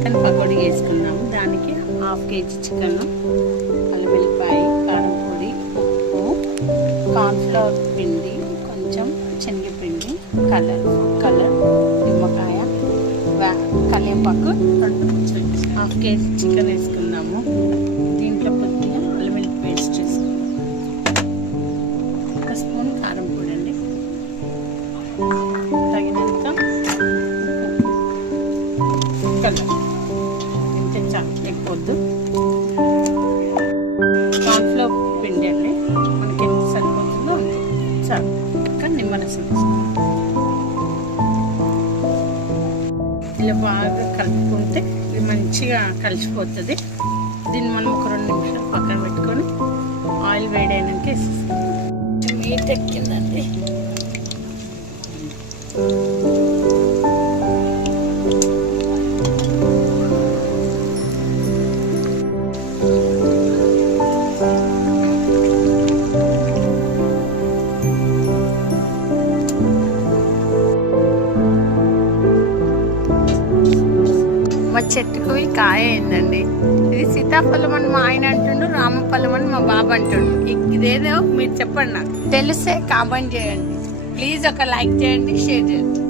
Chicken pakodi వేసుకున్నాము. దానికి 1/2 kg chicken, అల్లం వెల్లిపాయ, కారం పొడి, ఉప్పు, కార్న్ఫ్లవర్ పిండి, కొంచెం శనగపిండి, ఫుడ్ కలర్, నిమ్మకాయ, కల్లేపాకు, 1/2 kg చికెన్ వేసుకున్నాము. దీంట్లో కొద్దిగా అల్లం వెల్లిపాయ పేస్ట్ వేసుకున్నాము. 1 స్పూన్ కారం పొడి అండి, తగినంత కలర్, ఇంతే చాలు, ఎక్కువద్దు. కార్న్ఫ్లవర్ పిండి అండి, మనకి ఎంత సరిపోతుందో అంతే చాలు. ఇంకా నిమ్మరసం ఇలా బాగా కలుపుకుంటే ఇది మంచిగా కలిసిపోతుంది. దీన్ని మనం ఒక 2 నిమిషాలు పక్కన పెట్టుకొని ఆయిల్ వేడైనాక వేసేస్తాం. మీట్ ఎక్కిందండి. మా చెట్టుకు కాయ అయిందండి. ఇది సీతాఫలం అని మా ఆయన అంటుండు, రామఫలం అని మా బాబు అంటుండు. ఇదేదో మీరు చెప్పండి, నాకు తెలిసే కామెంట్ చేయండి ప్లీజ్. ఒక లైక్ చేయండి, షేర్ చేయండి.